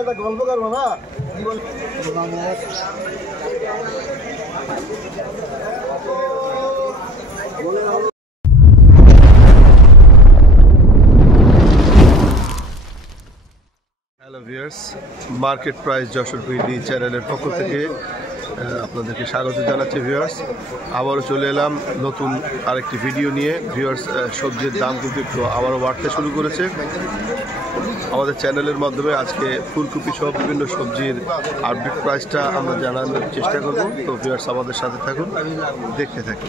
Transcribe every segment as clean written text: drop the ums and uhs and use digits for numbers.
একটা গল্প করবো না hello viewers, market price Jessore PD চ্যানেলের পক্ষ থেকে আপনাদেরকে স্বাগত জানাচ্ছি। ভিউয়ার্স, আবারও চলে এলাম নতুন আরেকটি ভিডিও নিয়ে। ভিউয়ার্স, সবজির দাম কিন্তু একটু আবারও বাড়তে শুরু করেছে। আমাদের চ্যানেলের মাধ্যমে আজকে ফুলকপি সহ বিভিন্ন সবজির আপডেট প্রাইসটা আমরা জানানোর চেষ্টা করব। তো ভিউয়ার্স, আমাদের সাথে থাকুন, দেখতে থাকুন।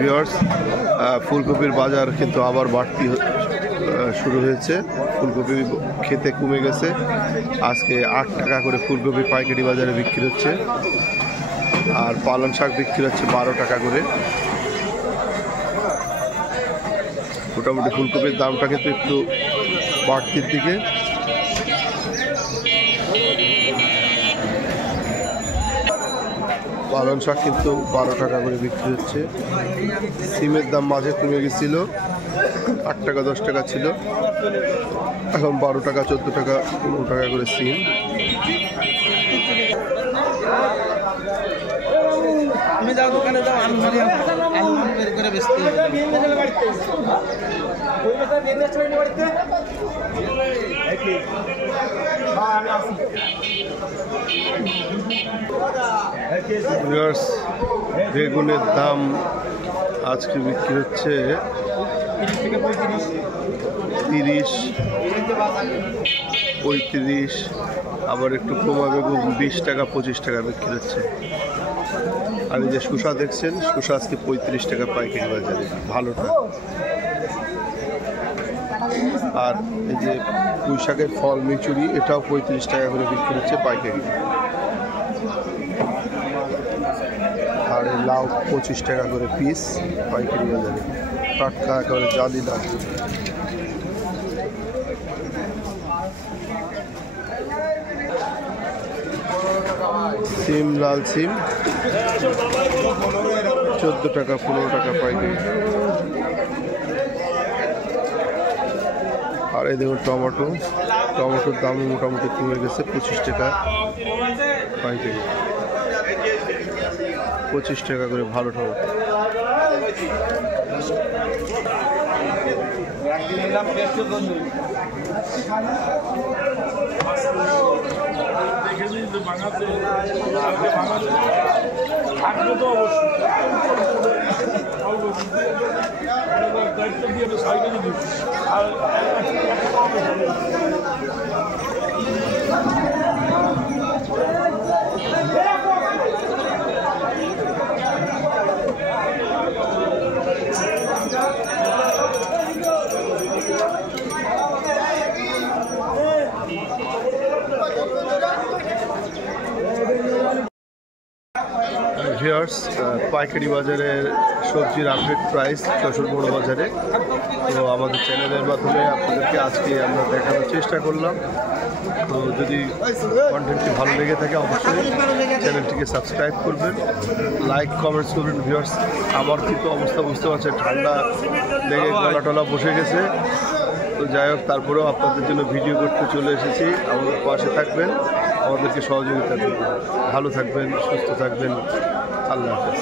ভিউয়ার্স, ফুলকপির বাজার কিন্তু আবার বাড়তি শুরু হয়েছে। ফুলকপি খেতে কমে গেছে। আজকে 8 টাকা করে ফুলকপি পাইকারি বাজারে বিক্রি হচ্ছে, আর পালং শাক বিক্রি হচ্ছে 12 টাকা করে। মোটামুটি ফুলকপির দামটা কিন্তু একটু বাড়তির দিকে। পালং শাক কিন্তু 12 টাকা করে বিক্রি হচ্ছে। সিমের দাম মাঝে কমে গেছিল, 8 টাকা 10 টাকা ছিল, এখন 12 টাকা 14 টাকা 15 টাকা করে সিম। আমি যাও দোকানে যাও, আমি বের করে বেচতে বেগুনের দাম আজকে বিক্রি হচ্ছে 30, 35, আবার একটু কমা বেগুন 20 টাকা 25 টাকা বিক্রি হচ্ছে। আর এই যে শসা দেখছেন, শসা আজকে 35 টাকা পাইকারি বাজারে, ভালোটা। আর এই যে পুঁই শাকের ফল মিচুরি, এটাও 35 টাকা করে বিক্রি হচ্ছে পাইকারি। আর এই লাউ 25 টাকা করে পিস পাইকারি বাজারে, টাটকা একেবারে জালি লাউ। সিম, লাল সিম 14 টাকা 15 টাকা পাইকারি। আর এই দেখুন টমেটোর দাম মোটামুটি কমে গেছে, 25 টাকা পাইকারি, 25 টাকা করে ভালো টমেটো। ভিউয়ার্স, পাইকারি বাজারের সবজির আপডেট প্রাইস যশোর বড় বাজারে। তো আমাদের চ্যানেলের মাধ্যমে আপনাদেরকে আজকে আমরা দেখানোর চেষ্টা করলাম। তো যদি কন্টেন্টটি ভালো লেগে থাকে অবশ্যই চ্যানেলটিকে সাবস্ক্রাইব করবেন, লাইক কমেন্টস করবেন। ভিউয়ার্স, আমার কিন্তু অবস্থা বুঝতে পারছেন, ঠান্ডা লেগে গলা টলা বসে গেছে। তো যাই হোক, তারপরেও আপনাদের জন্য ভিডিও করতে চলে এসেছি। আমাদের পাশে থাকবেন, আমাদেরকে সহযোগিতা করবেন। ভালো থাকবেন, সুস্থ থাকবেন। আল্লাহ হাফেজ।